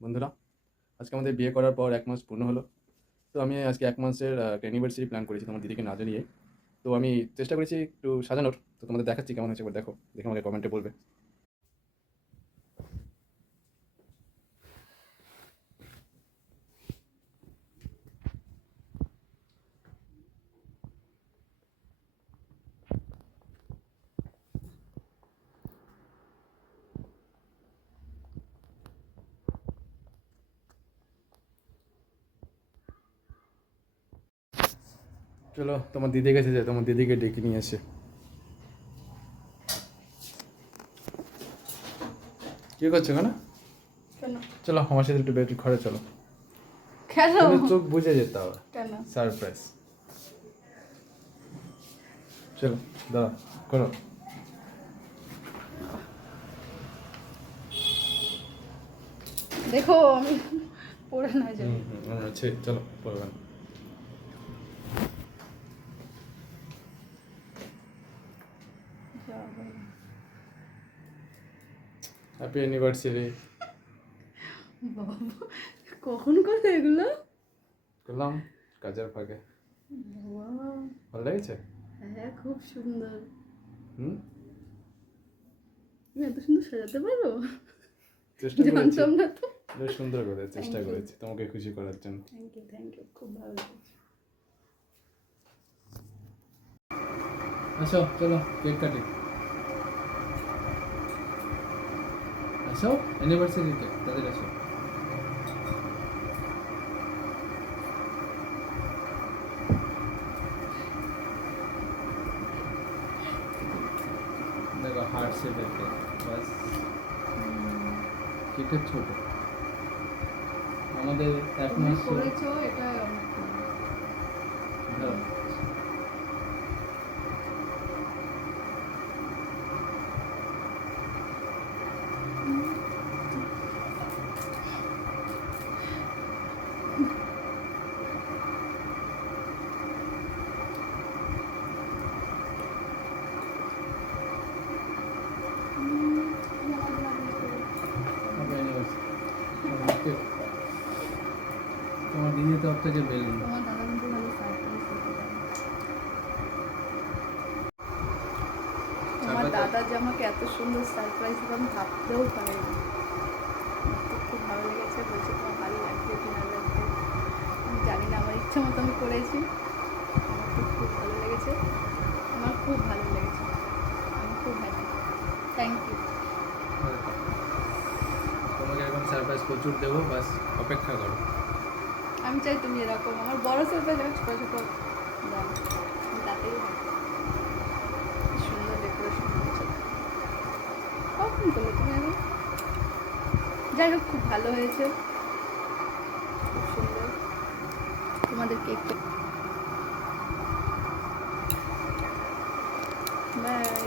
বন্ধুরা, আজকে আমাদের বিয়ে করার পর 1 মাস পূর্ণ হলো। তো আমি আজকে 1 মাসের একটা অ্যানিভার্সারি প্ল্যান করেছি তোমার দিদিকে না জানিয়ে। তো আমি চেষ্টা করেছি একটু সাজানোর। তো তোমাদের দেখাচ্ছি কেমন হয়েছে, একবার দেখো, দেখে আমাকে কমেন্টে বলবে। চলো, তোমার দিদি গেছে, যে তোমার দিদিকে ডেকে নিয়ে এসে। কি করছো কেন? কেন? চলো আমার সাথে একটু বেড ঘরে চলো। কেন? কিন্তু চোখ বুঝে যেতে হবে। কেন? সারপ্রাইজ। চলো, দাঁড়া, করো। দেখো আমি পড়ে না যাই। আছে, চলো পড়বেন। Happy anniversary. বাবা, কখন কথা এগুলো? করলাম কাজের ফাঁকে। বাবা, ভালো লেগেছে? হ্যাঁ খুব সুন্দর। হুম, তুমি এত সুন্দর সাজাতে পারো? চেষ্টা করেছি, জানতাম না তো। বেশ সুন্দর করে চেষ্টা Thank you. করেছি তোমাকে খুশি করার জন্য। থ্যাংক ইউ, খুব ভালো লেগেছে। আসো, চলো কেক কাটি। আসো, অ্যানিভার্সারি কেক, তাদের আসো। দেখো হার্ট শেপের কেক, বাস। কেকটা ছোট, আমাদের 1 তুমি মাস করেছো, এটা অনেক ধরো। Happy anniversary. তোমার দিদি তরফ থেকে বেলুন। তোমার দাদা কিন্তু ভালো সারপ্রাইজ দিতে পারে। আমার দাদা যে আমাকে এত সুন্দর সারপ্রাইজ দিবে আমি ভাবতেও পারিনি। আমার তো খুব ভালো লেগেছে, বলছে তোমার ভালো লাগবে কি না লাগবে আমি জানি না, আমার ইচ্ছা মতো আমি করেছি। আমার তো খুব ভালো লেগেছে, আমার খুব ভালো লেগেছে, আমি খুব হ্যাপি। Thank you. তোমাকে এখন সারপ্রাইজ প্রচুর দেবো, বাস অপেক্ষা করো। আমি চাই তুমি এরকম আমার বড় সারপ্রাইজ, আমি ছোটো ছোটো দাও, আমি তাতেই happy। সুন্দর ডেকোরেশন হয়েছে। কখন করলে তুমি? আমি যাই হোক, খুব ভালো হয়েছে, খুব সুন্দর। তোমাদের কেকটা বাই।